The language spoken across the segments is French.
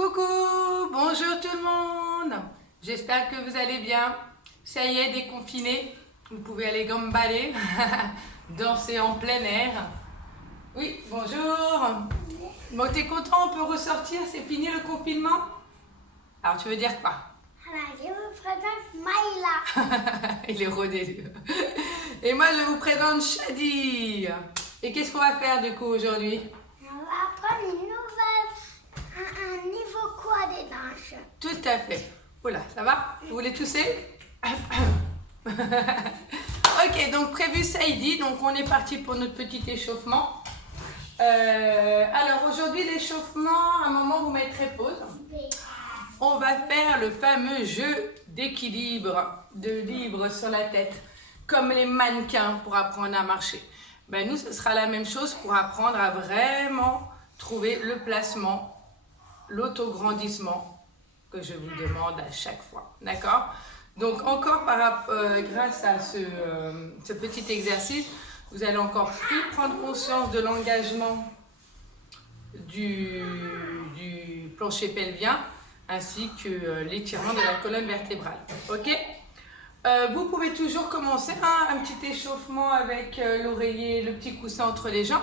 Coucou, bonjour tout le monde. J'espère que vous allez bien. Ça y est, déconfiné. Vous pouvez aller gambaler, danser en plein air. Oui, bonjour. Bon, t'es content, on peut ressortir, c'est fini le confinement? Alors, tu veux dire quoi? Alors, je vous présente Maïla. Il est rodé. Et moi, je vous présente Shadi. Et qu'est-ce qu'on va faire du coup aujourd'hui? On va apprendre une nouvelle, un niveau quoi des danses. Tout à fait. Oula, ça va? Vous voulez tousser? Ok, donc prévu Saïdi, donc on est parti pour notre petit échauffement. Alors aujourd'hui l'échauffement, à un moment vous mettrez pause. On va faire le fameux jeu d'équilibre, de livre sur la tête, comme les mannequins pour apprendre à marcher. Ben nous, ce sera la même chose pour apprendre à vraiment trouver le placement, l'autograndissement que je vous demande à chaque fois. D'accord? Donc encore grâce à ce petit exercice, vous allez encore plus prendre conscience de l'engagement du plancher pelvien ainsi que l'étirement de la colonne vertébrale. Ok? Vous pouvez toujours commencer un petit échauffement avec l'oreiller, le petit coussin entre les jambes.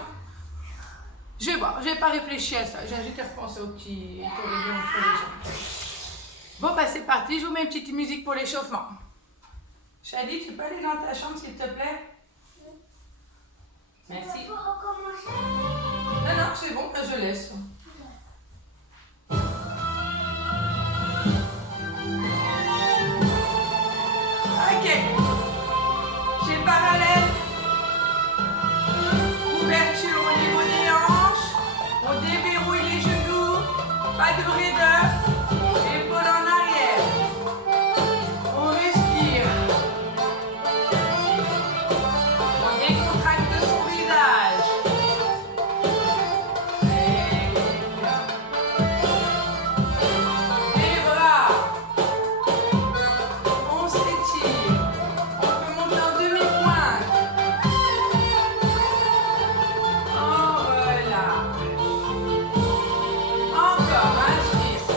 Je vais voir, je n'ai pas réfléchi à ça. J'ai juste repensé au petit oreiller entre les jambes. Bon, bah c'est parti, je vous mets une petite musique pour l'échauffement. Shadi, tu peux aller dans ta chambre s'il te plaît? Merci. On peut recommencer. Non, non, c'est bon, je laisse. Ok. Pieds parallèles. Ouverture au niveau des hanches. On déverrouille les genoux. Pas de raideur. Épaules en arrière. On respire. On décontracte son visage. Les bras. On s'étire. On peut monter en demi-pointe. On relâche. Encore, inspire.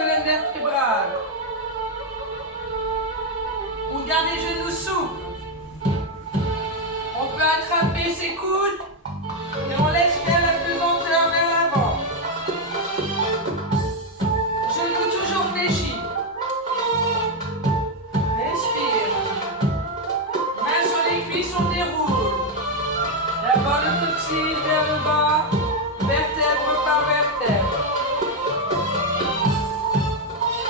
colonne vertébrale. On garde les genoux souples. On peut attraper ses coudes et on laisse faire la pesanteur vers l'avant. Genoux toujours fléchis. Respire. Main sur les cuisses, on déroule. D'abord le coccyx vers le bas, vertèbre par vertèbre.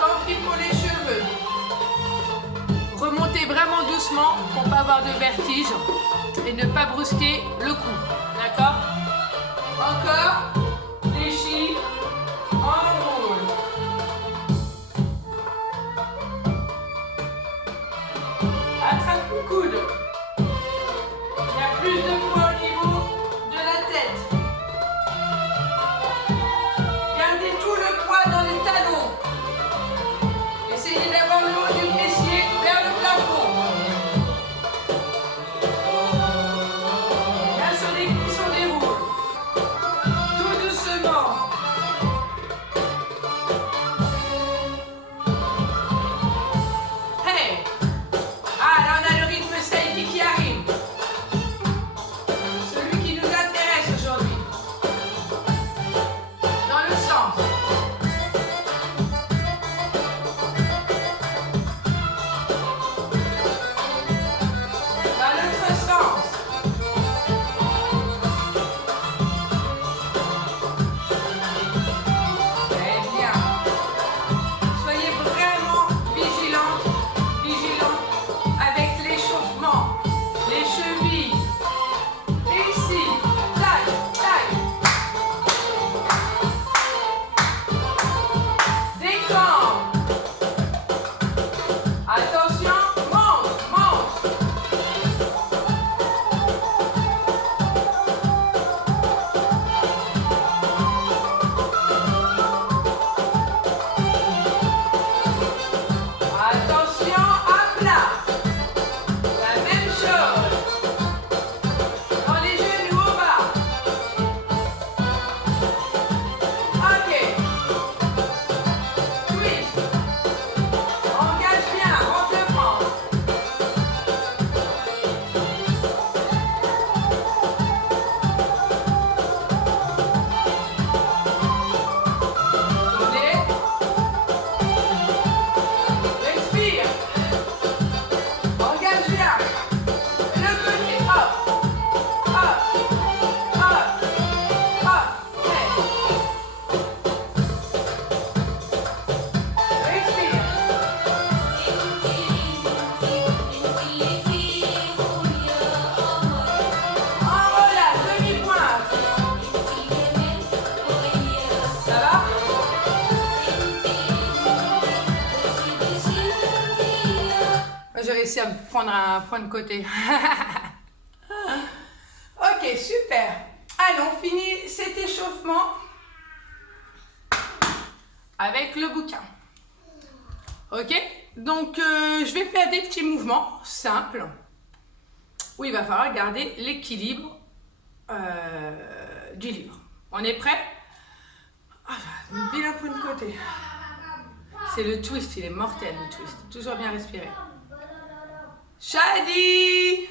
Tant pis pour les cheveux. Remontez vraiment doucement pour ne pas avoir de vertige et ne pas brusquer le cou. D'accord? Encore. Fléchis. Enroule. Attrape le coude. Il y a plus de poids au niveau de la tête. Gardez tout le poids dans les talons. Essayez d'avoir le haut du fessier vers le plafond. Main sur les cuisses, on déroule. Tout doucement. Hey! Ah, là on a le rythme Saïdi qui arrive. Celui qui nous intéresse aujourd'hui. Dans le centre. Dans l'autre sens. Très bien. Soyez vraiment vigilants, vigilants avec l'échauffement, les chevilles. Et ici, tac, tac. Décampe. Attention, monte, monte. Attention, à plat. La même chose. Dans les genoux au bas. Ok. Twist. Engage bien, rentre le ventre. Tournez. Respire. Engage bien. Le côté, hop, hop, hop, hop. Respire. Enroulage, demi-pointe. Ça va? J'ai réussi à me prendre un point de côté. Ok, super. Allez, on finit cet échauffement avec le bouquin. Ok? Donc, je vais faire des petits mouvements simples où il va falloir garder l'équilibre du livre. On est prêt? Ah, bien un point de côté. C'est le twist, il est mortel le twist. Toujours bien respirer. Shadi!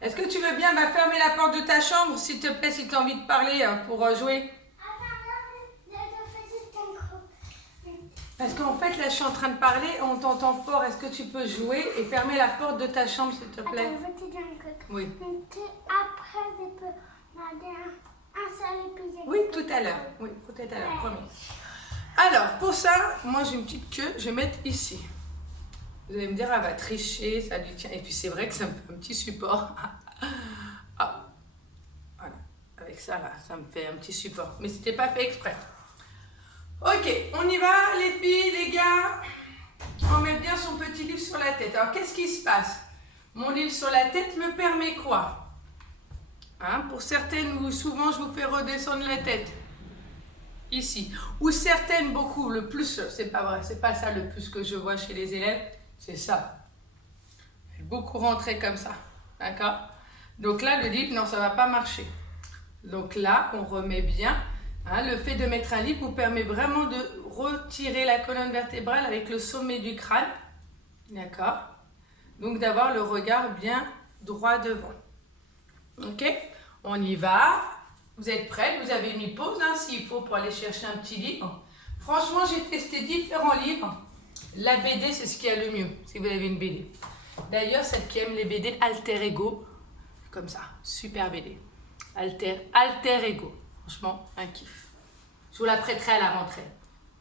Est-ce que tu veux bien fermer la porte de ta chambre, s'il te plaît, si tu as envie de parler pour jouer? Parce qu'en fait, là, je suis en train de parler, on t'entend fort. Est-ce que tu peux jouer et fermer la porte de ta chambre, s'il te plaît? Oui. Après, je peux regarder un seul épisode. Oui, tout à l'heure. Oui, peut-être à l'heure, promis. Alors, pour ça, moi, j'ai une petite queue, je vais mettre ici. Vous allez me dire, elle va tricher, ça lui tient. Et puis, c'est vrai que ça me fait un petit support. Ah, voilà. Avec ça, là, ça me fait un petit support. Mais c'était pas fait exprès. Ok, on y va, les filles, les gars. On met bien son petit livre sur la tête. Alors, qu'est-ce qui se passe? Mon livre sur la tête me permet quoi? Hein, pour certaines, ou souvent, je vous fais redescendre la tête. Ici. Ou certaines, beaucoup. Le plus, c'est pas vrai. C'est pas ça le plus que je vois chez les élèves. C'est ça. Beaucoup rentrer comme ça. D'accord? Donc là, le livre, non, ça va pas marcher. Donc là, on remet bien. Hein, le fait de mettre un livre vous permet vraiment de retirer la colonne vertébrale avec le sommet du crâne. D'accord? Donc d'avoir le regard bien droit devant. Ok? On y va. Vous êtes prêts? Vous avez mis pause hein, s'il faut pour aller chercher un petit livre. Franchement, j'ai testé différents livres. La BD, c'est ce qui a le mieux, si vous avez une BD. D'ailleurs, celle qui aime les BD, Alter Ego, comme ça, super BD. Alter Ego, franchement, un kiff. Je vous la prêterai à la rentrée.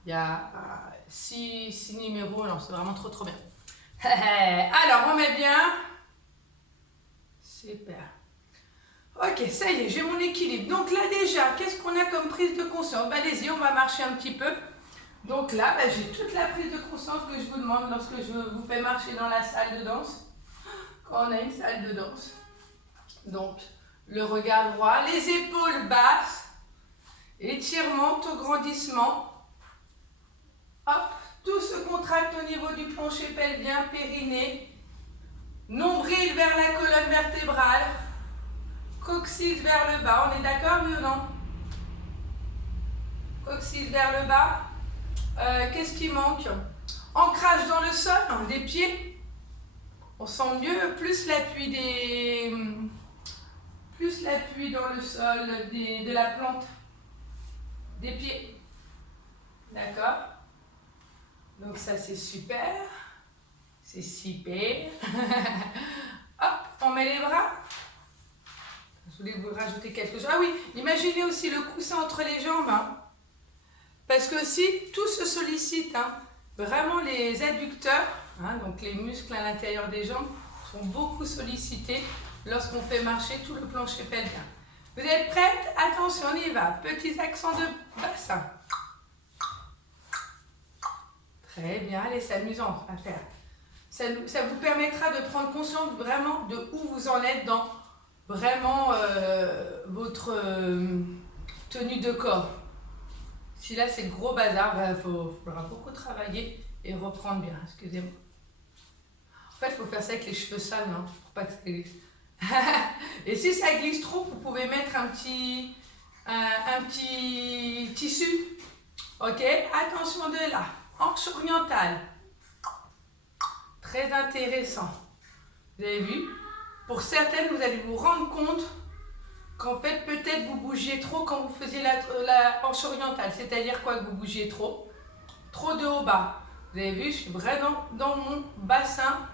Il y a 6 numéros, non, c'est vraiment trop bien. Alors, on met bien. Super. Ok, ça y est, j'ai mon équilibre. Donc là déjà, qu'est-ce qu'on a comme prise de conscience? Allez-y, on va marcher un petit peu. Donc là, j'ai toute la prise de conscience que je vous demande lorsque je vous fais marcher dans la salle de danse. Quand on a une salle de danse. Donc, le regard droit, les épaules basses, étirement, au grandissement. Hop, tout se contracte au niveau du plancher pelvien, périnée. Nombril vers la colonne vertébrale. Coccyx vers le bas, on est d'accord, oui ou non? Coccyx vers le bas. Qu'est-ce qui manque? Ancrage dans le sol, des pieds. On sent mieux, plus l'appui dans le sol de la plante des pieds. D'accord? Donc ça c'est super. C'est super. Hop, on met les bras. Je voulais vous rajouter quelque chose. Ah oui, imaginez aussi le coussin entre les jambes. Hein. Parce que si tout se sollicite, hein, vraiment les adducteurs, hein, donc les muscles à l'intérieur des jambes, sont beaucoup sollicités lorsqu'on fait marcher tout le plancher pelvien. Vous êtes prêtes? Attention, on y va. Petits accents de bassin. Très bien, allez, c'est amusant à faire. Ça vous permettra de prendre conscience vraiment de où vous en êtes dans vraiment votre tenue de corps. Si là c'est le gros bazar, il faudra beaucoup travailler et reprendre bien. Excusez-moi. En fait, il faut faire ça avec les cheveux sales, non? Pour pas que ça glisse. Et si ça glisse trop, vous pouvez mettre un petit tissu. Ok? Attention de là. Hanche orientale. Très intéressant. Vous avez vu? Pour certaines, vous allez vous rendre compte qu'en fait, peut-être vous bougiez trop quand vous faisiez la hanche orientale. C'est-à-dire quoi que vous bougiez trop? Trop de haut-bas. Vous avez vu, je suis vraiment dans mon bassin.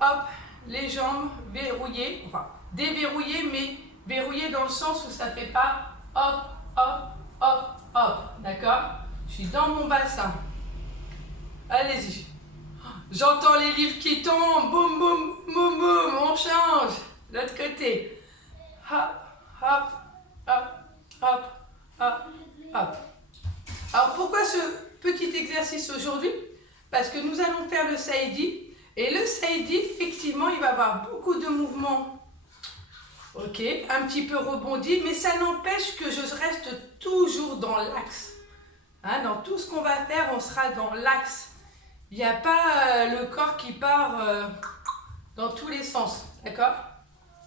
Hop, les jambes verrouillées. Enfin, déverrouillées, mais verrouillées dans le sens où ça ne fait pas hop, hop, hop, hop. D'accord? Je suis dans mon bassin. Allez-y. J'entends les livres qui tombent. Boum, boum, boum, boum. On change. L'autre côté. Hop, hop, hop, hop, hop, hop. Alors pourquoi ce petit exercice aujourd'hui? Parce que nous allons faire le saïdi. Et le saïdi, effectivement, il va avoir beaucoup de mouvements. Ok, un petit peu rebondi, mais ça n'empêche que je reste toujours dans l'axe. Hein, dans tout ce qu'on va faire, on sera dans l'axe. Il n'y a pas le corps qui part dans tous les sens. D'accord?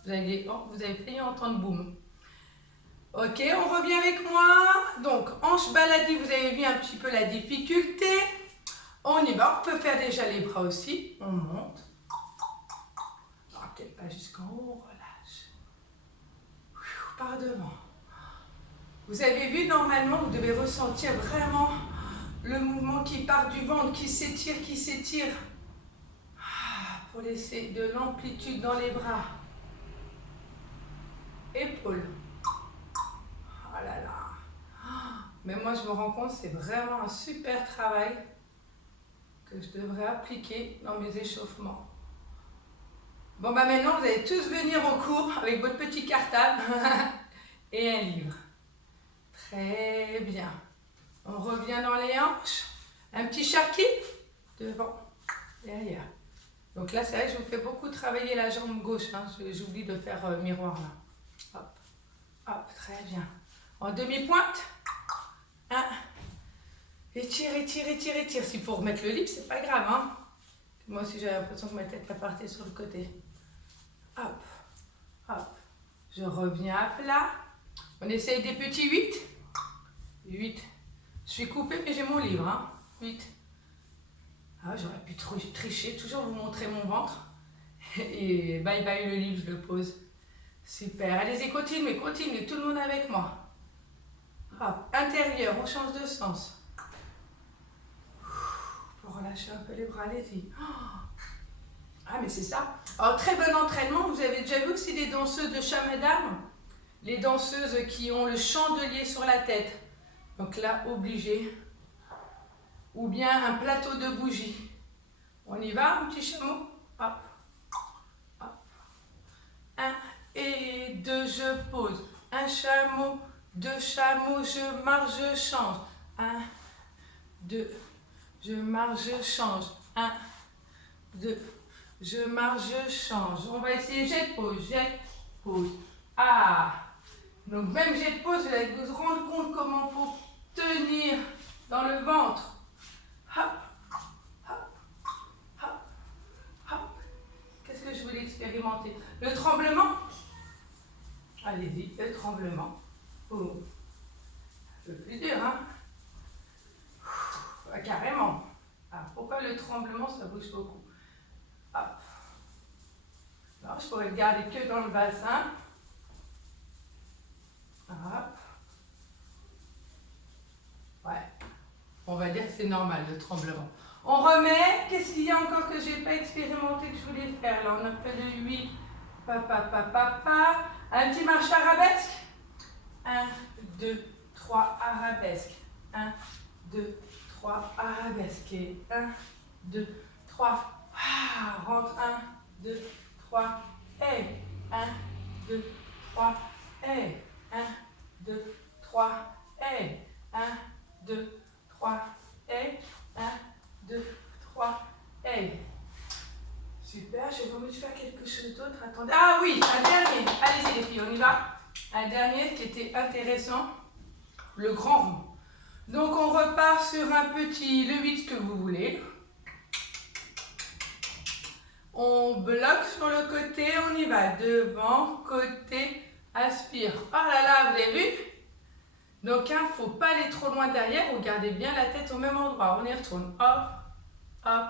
Vous avez failli entendre boum. Ok, on revient avec moi. Donc, hanche baladie, vous avez vu un petit peu la difficulté. On y va, on peut faire déjà les bras aussi. On monte. Non, peut-être pas jusqu'en haut, on relâche. Par devant. Vous avez vu, normalement, vous devez ressentir vraiment le mouvement qui part du ventre, qui s'étire. Pour laisser de l'amplitude dans les bras. Épaules. Oh là là. Mais moi, je me rends compte, c'est vraiment un super travail que je devrais appliquer dans mes échauffements. Bon, maintenant, vous allez tous venir au cours avec votre petit cartable et un livre. Très bien. On revient dans les hanches. Un petit charqui devant, derrière. Donc là, c'est vrai que je vous fais beaucoup travailler la jambe gauche. Hein. J'oublie de faire miroir là. Hop, hop, très bien. En demi-pointe. Un. Étire, étire, étire, étire. S'il faut remettre le livre, c'est pas grave. Hein. Moi aussi, j'ai l'impression que ma tête va partir sur le côté. Hop, hop. Je reviens à plat. On essaye des petits 8. 8. Je suis coupée, mais j'ai mon livre. Hein. 8. Ah, j'aurais pu tricher, toujours vous montrer mon ventre. Et bye bye le livre, je le pose. Super. Allez-y, continuez, continuez. Tout le monde avec moi. Hop. Intérieur, on change de sens. Pour relâcher un peu les bras, allez-y. Ah, mais c'est ça. Alors, très bon entraînement. Vous avez déjà vu aussi des danseuses de Chamadam? Les danseuses qui ont le chandelier sur la tête. Donc là, obligé. Ou bien un plateau de bougies. On y va, un petit chameau. Hop. Hop. 1 et 2, je pose. Un chameau, 2 chameaux, je marche, je change. 1, 2, je marche, je change. 1, 2, je marche, je change. On va essayer jet, pause, pause. Ah! Donc même jet de pause, vous allez vous rendre compte comment il faut tenir dans le ventre. Hop, hop, hop, hop. Qu'est-ce que je voulais expérimenter? Le tremblement. Allez-y, le tremblement. Oh. Un peu plus dur, hein? Ah, carrément. Ah, pourquoi le tremblement, ça bouge beaucoup? Hop. Non, je pourrais le garder que dans le bassin. Hop. Ouais. On va dire que c'est normal, le tremblement. On remet. Qu'est-ce qu'il y a encore que je n'ai pas expérimenté que je voulais faire? Là, on a fait le 8. Papa. Un petit marche arabesque. 1, 2, 3, arabesque. 1, 2, 3, arabesque. Et 1, 2, 3. Ah, rentre. 1, 2, 3. Et 1, 2, 3. Et 1, 2, 3. Et 1, 2, 3. Et 1, 2, 3. Et super, j'ai voulu faire quelque chose d'autre. Attendez. Ah oui, un dernier. Allez-y les filles, on y va. Un dernier qui était intéressant. Le grand rond. Donc on repart sur un petit, le 8 que vous voulez. On bloque sur le côté, on y va. Devant, côté, aspire. Oh là là, vous avez vu? Donc il ne faut pas aller trop loin derrière. Vous gardez bien la tête au même endroit. On y retourne. Hop, hop,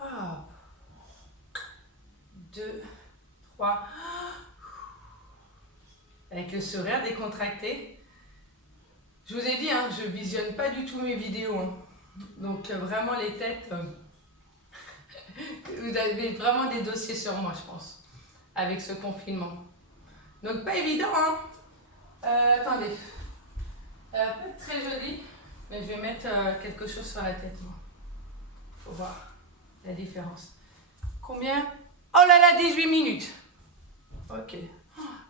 hop. 2, 3. Avec le sourire décontracté. Je vous ai dit, hein, je ne visionne pas du tout mes vidéos. Hein. Donc vraiment les têtes, vous avez vraiment des dossiers sur moi, je pense, avec ce confinement. Donc pas évident, hein. Attendez. Pas très joli, mais je vais mettre quelque chose sur la tête. Faut voir la différence. Combien? Oh là là, 18 minutes. Ok.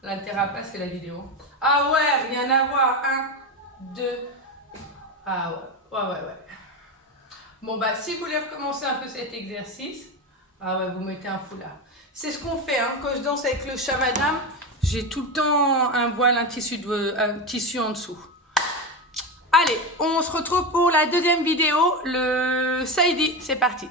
L'intérêt à pas, c'est la vidéo. Ah ouais, rien à voir. 1, 2. Ah ouais. Bon bah, si vous voulez recommencer un peu cet exercice, ah ouais, vous mettez un foulard. C'est ce qu'on fait, hein. Quand je danse avec le Chamadam, j'ai tout le temps un voile, un tissu en dessous. Allez, on se retrouve pour la deuxième vidéo, le Saïdi. C'est parti.